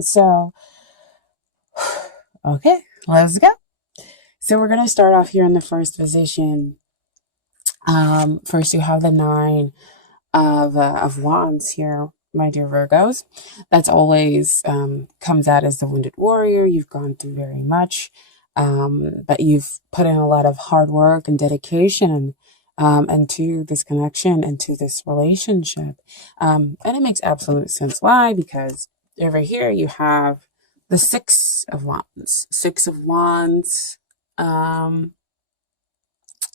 So, okay, let's go. So we're going to start off here in the first position. First, you have the nine of wands here, my dear Virgos. That's always comes out as the wounded warrior. You've gone through very much, but you've put in a lot of hard work and dedication into this connection, into this relationship. And it makes absolute sense. Why? Because over here you have the Six of Wands. Six of Wands. I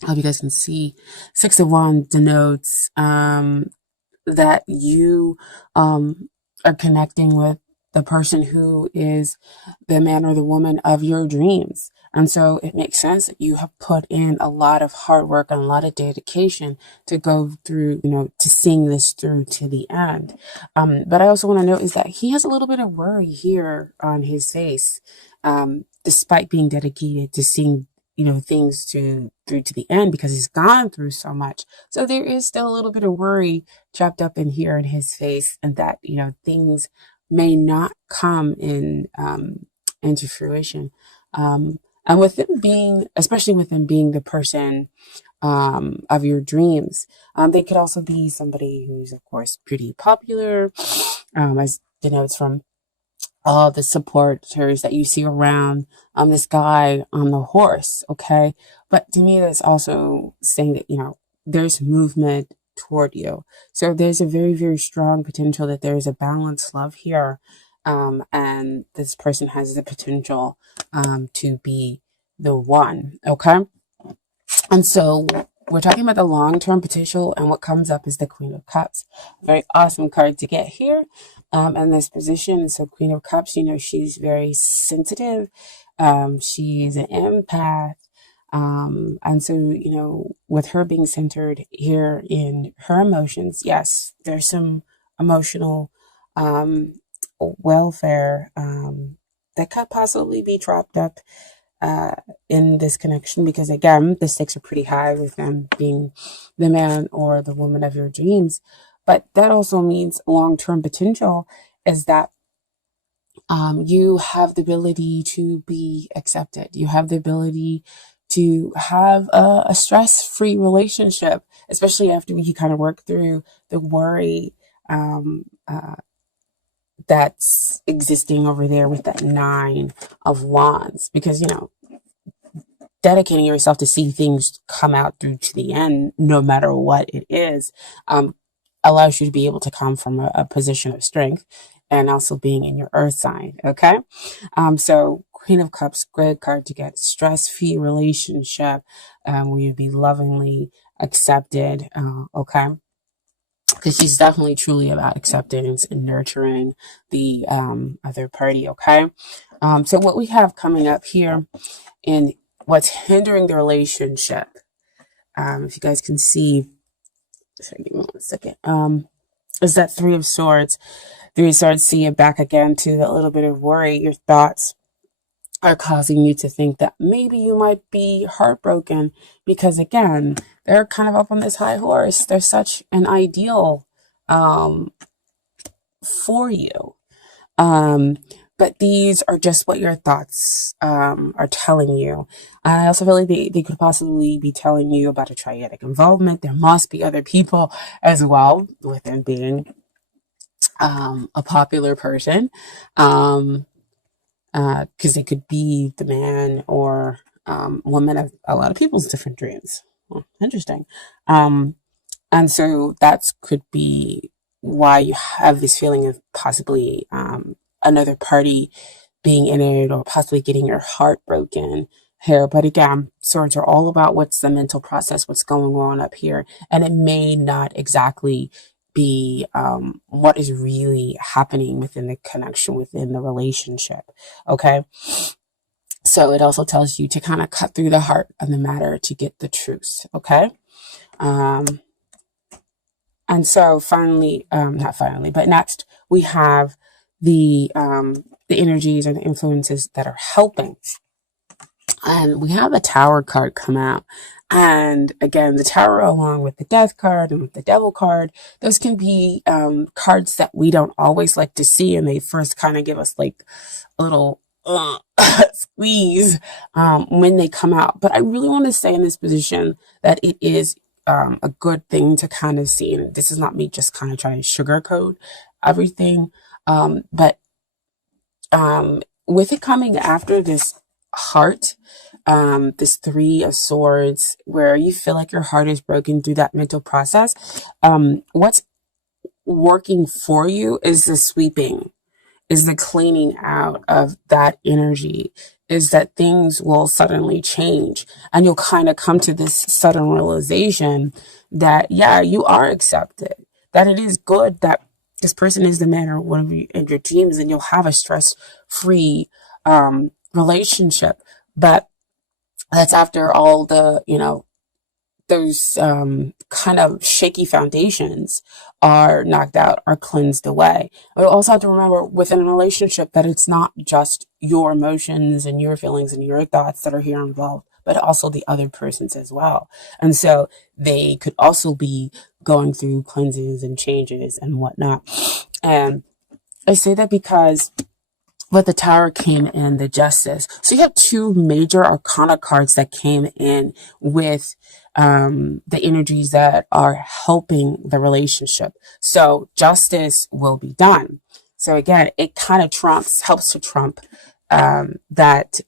hope you guys can see. Six of Wands denotes that you are connecting with the person who is the man or the woman of your dreams. And so it makes sense that you have put in a lot of hard work and a lot of dedication to go through, to seeing this through to the end. But I also want to note is that he has a little bit of worry here on his face, despite being dedicated to seeing things through to the end because he's gone through so much. So there is still a little bit of worry trapped up in here in his face, and that things may not come in into fruition. And with him being, especially with him being the person of your dreams, they could also be somebody who's of course pretty popular, as denotes from all the supporters that you see around this guy on the horse, okay? But to me, that's also saying that, there's movement toward you. So there's a very, very strong potential that there's a balanced love here. And this person has the potential to be the one, okay? And so we're talking about the long-term potential, and what comes up is the Queen of Cups. Very awesome card to get here in this position. So Queen of Cups, she's very sensitive. She's an empath. And so, with her being centered here in her emotions, yes, there's some emotional welfare that could possibly be trapped up in this connection, because again, the stakes are pretty high with them being the man or the woman of your dreams. But that also means long-term potential is that you have the ability to be accepted. You have the ability to have a stress-free relationship, especially after you kind of work through the worry that's existing over there with that Nine of Wands. Because, dedicating yourself to see things come out through to the end, no matter what it is, allows you to be able to come from a position of strength, and also being in your earth sign. Okay. So Queen of Cups, great card to get. Stress-free relationship, where you'd be lovingly accepted. Okay. Because she's definitely truly about acceptance and nurturing the other party. Okay. So what we have coming up here in what's hindering the relationship, if you guys can see, sorry, give me 1 second, is that Three of Swords. Three of Swords, see it back again to a little bit of worry. Your thoughts are causing you to think that maybe you might be heartbroken because, again, they're kind of up on this high horse. They're such an ideal for you. But these are just what your thoughts are telling you. I also feel like they could possibly be telling you about a triadic involvement. There must be other people as well, with them being a popular person, because they could be the man or woman of a lot of people's different dreams. Well, interesting. And so that could be why you have this feeling of possibly another party being in it, or possibly getting your heart broken here. But again, swords are all about what's the mental process, what's going on up here. And it may not exactly be what is really happening within the connection, within the relationship. Okay. So it also tells you to kind of cut through the heart of the matter to get the truth. Okay. And so finally, not finally, but next we have the energies and the influences that are helping And we have the Tower card come out. And again, the Tower, along with the Death card and with the Devil card, those can be cards that we don't always like to see. And they first kind of give us like a little squeeze when they come out. But I really want to say in this position that it is a good thing to kind of see. And this is not me just kind of trying to sugarcoat everything. But with it coming after this heart, this Three of Swords, where you feel like your heart is broken through that mental process, what's working for you is the sweeping, is the cleaning out of that energy, is that things will suddenly change. And you'll kind of come to this sudden realization that, yeah, you are accepted, that it is good that this person is the man or one of you in your dreams, and you'll have a stress-free relationship. But that's after all the, those kind of shaky foundations are knocked out, are cleansed away. We also have to remember within a relationship that it's not just your emotions and your feelings and your thoughts that are here involved, but also the other person's as well. And so they could also be going through cleansings and changes and whatnot. And I say that because with the Tower came in the Justice. So you have two major arcana cards that came in with the energies that are helping the relationship. So justice will be done. So again, it kind of helps to trump that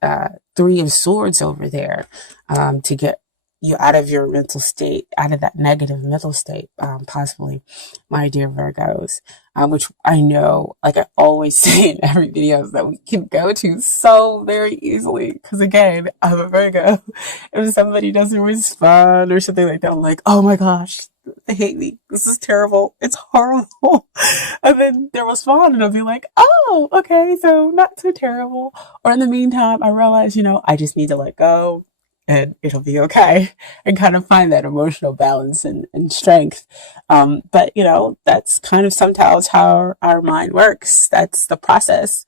Three of Swords over there, to get you out of your mental state, out of that negative mental state, possibly, my dear Virgos, which I know, like I always say in every video, that we can go to so very easily. Because again, I'm a Virgo. If somebody doesn't respond or something like that, I'm like, oh my gosh, they hate me. This is terrible. It's horrible. And then they'll respond and I'll be like, oh, okay, so not so terrible. Or in the meantime, I realize, I just need to let go and it'll be okay, and kind of find that emotional balance and strength. But, that's kind of sometimes how our mind works. That's the process.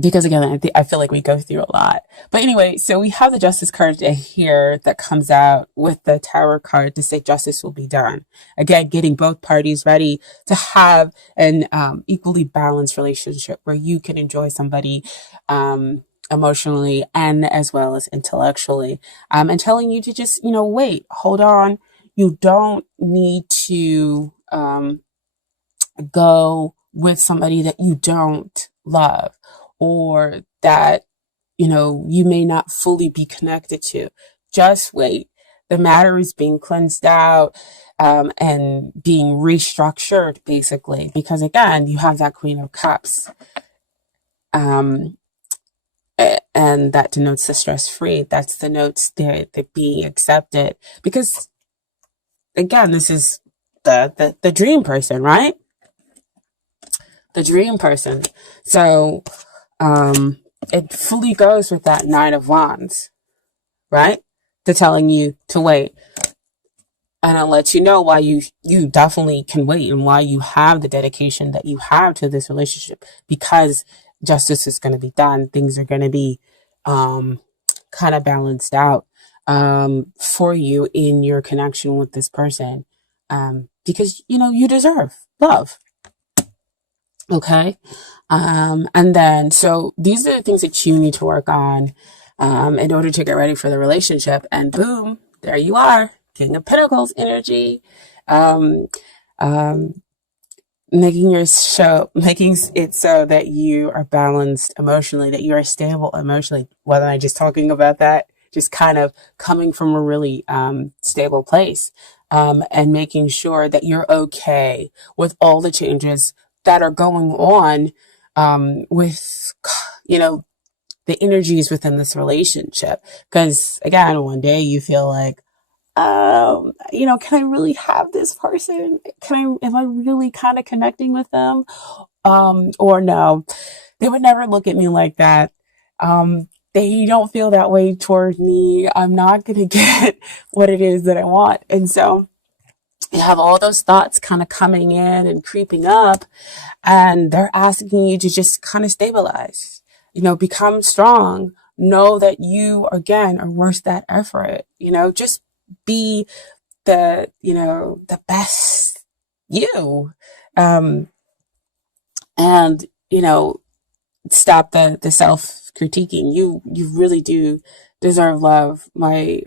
Because again, I feel like we go through a lot. But anyway, so we have the Justice card here that comes out with the Tower card to say justice will be done. Again, getting both parties ready to have an equally balanced relationship where you can enjoy somebody emotionally and as well as intellectually. And telling you to just, wait, hold on. You don't need to go with somebody that you don't love, or that, you may not fully be connected to. Just wait. The matter is being cleansed out and being restructured, basically, because again, you have that Queen of Cups. And that denotes the stress-free. That's the notes the being accepted. Because again, this is the dream person, right? The dream person. So it fully goes with that Nine of Wands, right? To telling you to wait. And I'll let you know why you definitely can wait, and why you have the dedication that you have to this relationship, because justice is going to be done. Things are going to be kind of balanced out for you in your connection with this person, because you deserve love. Okay. And then, so these are the things that you need to work on in order to get ready for the relationship. And boom, there you are, King of Pentacles energy. Making it so that you are balanced emotionally, that you are stable emotionally. Whether I'm just talking about that, just kind of coming from a really stable place, and making sure that you're okay with all the changes that are going on with, the energies within this relationship. Because again, one day you feel like, can I really have this person? Am I really kind of connecting with them? Or no, they would never look at me like that. They don't feel that way toward me. I'm not going to get what it is that I want. And so you have all those thoughts kind of coming in and creeping up, and they're asking you to just kind of stabilize, become strong, know that you, again, are worth that effort. Just be the best you. And, stop the self critiquing. You really do deserve love, my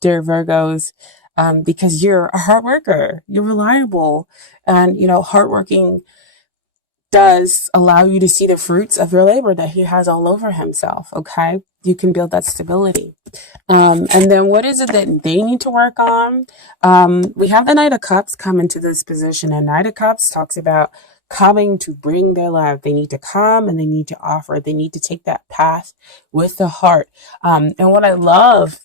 dear Virgos, because you're a hard worker. You're reliable, and hardworking does allow you to see the fruits of your labor that he has all over himself. Okay, you can build that stability. And then what is it that they need to work on? We have the Knight of Cups come into this position, and Knight of Cups talks about coming to bring their love. They need to come and they need to offer. They need to take that path with the heart. And what I love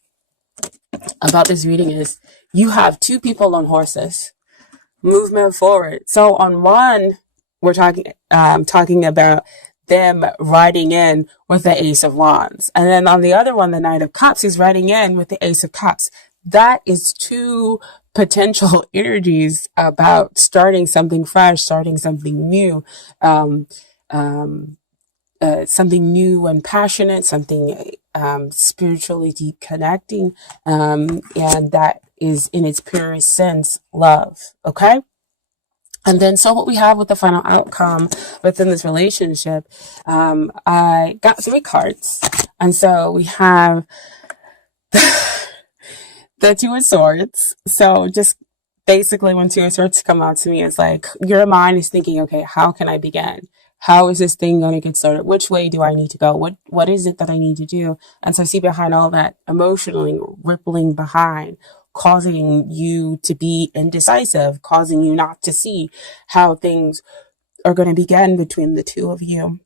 about this reading is you have two people on horses, movement forward. So on one, we're talking about them riding in with the Ace of Wands. And then on the other one, the Knight of Cups is riding in with the Ace of Cups. That is two potential energies about starting something fresh, starting something new, something new and passionate, something spiritually deep connecting, and that is in its purest sense love. Okay. And then, so what we have with the final outcome within this relationship, I got 3 cards. And so we have the Two of Swords. So just basically when Two of Swords come out to me, it's like your mind is thinking, okay, how can I begin? How is this thing going to get started? Which way do I need to go? What is it that I need to do? And so see behind all that emotionally rippling behind, causing you to be indecisive, causing you not to see how things are going to begin between the two of you.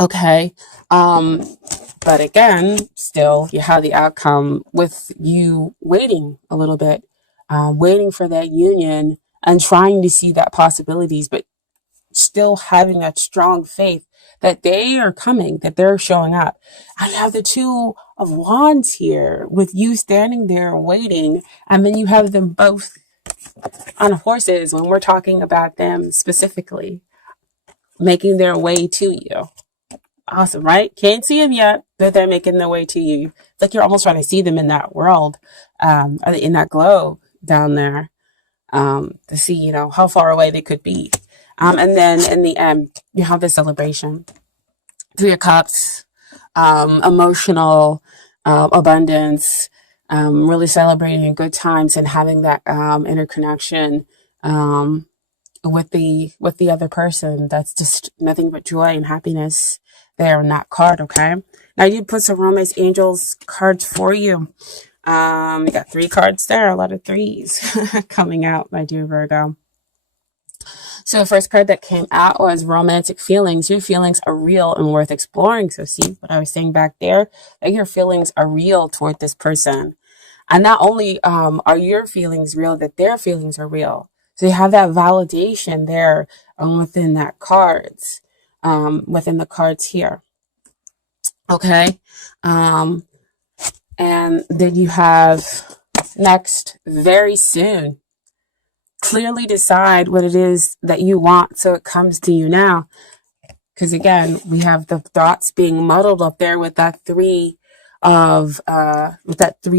Okay. But again, still, you have the outcome with you waiting a little bit, waiting for that union and trying to see that possibilities, but still having that strong faith that they are coming, that they're showing up. I have the Two of Wands here with you standing there waiting, and then you have them both on horses when we're talking about them specifically making their way to you. Awesome, right? Can't see them yet, but they're making their way to you. It's like you're almost trying to see them in that world, in that globe down there, to see, how far away they could be. And then in the end, you have the celebration. 3 of Cups, emotional abundance, really celebrating good times and having that interconnection with the other person. That's just nothing but joy and happiness there in that card. Okay, now you put some romance angels cards for you. You got 3 cards there, a lot of 3s coming out, my dear Virgo. So the first card that came out was romantic feelings. Your feelings are real and worth exploring. So see what I was saying back there, that your feelings are real toward this person. And not only are your feelings real, that their feelings are real. So you have that validation there within that cards, within the cards here. Okay. And then you have next, very soon. Clearly decide what it is that you want so it comes to you now. Because again, we have the thoughts being muddled up there with that 3 of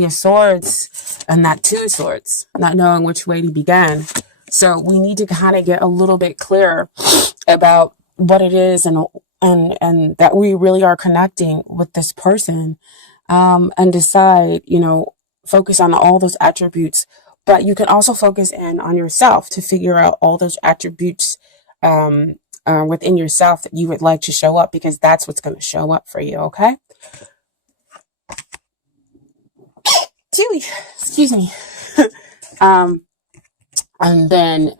Swords and that 2 of Swords, not knowing which way to begin. So we need to kind of get a little bit clearer about what it is and that we really are connecting with this person, and decide, focus on all those attributes. But you can also focus in on yourself to figure out all those attributes within yourself that you would like to show up, because that's what's going to show up for you. Okay. Excuse me. And then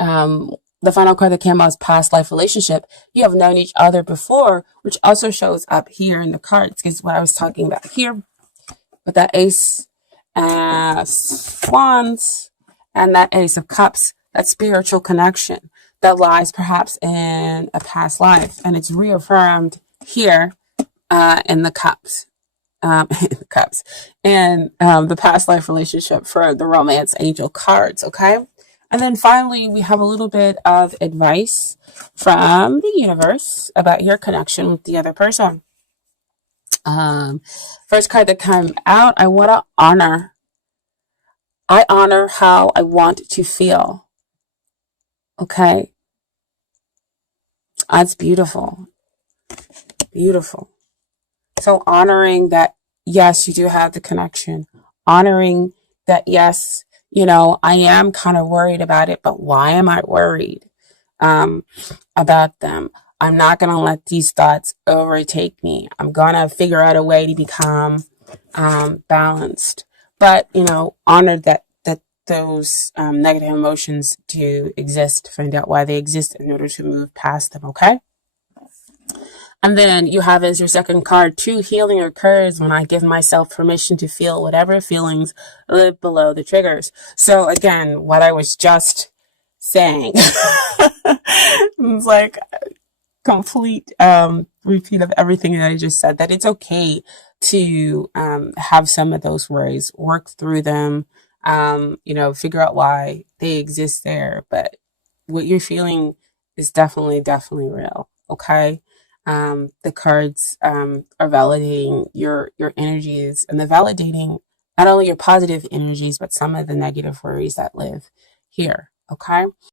the final card that came out is past life relationship. You have known each other before, which also shows up here in the cards, because what I was talking about here with that Ace of Wands and that Ace of Cups, that spiritual connection that lies perhaps in a past life, and it's reaffirmed here in the cups. And the past life relationship for the romance angel cards. Okay. And then finally, we have a little bit of advice from the universe about your connection with the other person. Um, First card that came out, I want to honor. I honor how I want to feel. Okay. That's beautiful. Beautiful. So honoring that, yes, you do have the connection. Honoring that, yes, I am kind of worried about it, but why am I worried um, about them? I'm not going to let these thoughts overtake me. I'm going to figure out a way to become balanced. But, honor that those negative emotions do exist. Find out why they exist in order to move past them, okay? And then you have as your second card, true healing occurs when I give myself permission to feel whatever feelings live below the triggers. So again, what I was just saying, it's like complete repeat of everything that I just said, that it's okay to have some of those worries, work through them, figure out why they exist there. But what you're feeling is definitely, definitely real. Okay. The cards are validating your energies, and they're validating not only your positive energies, but some of the negative worries that live here. Okay.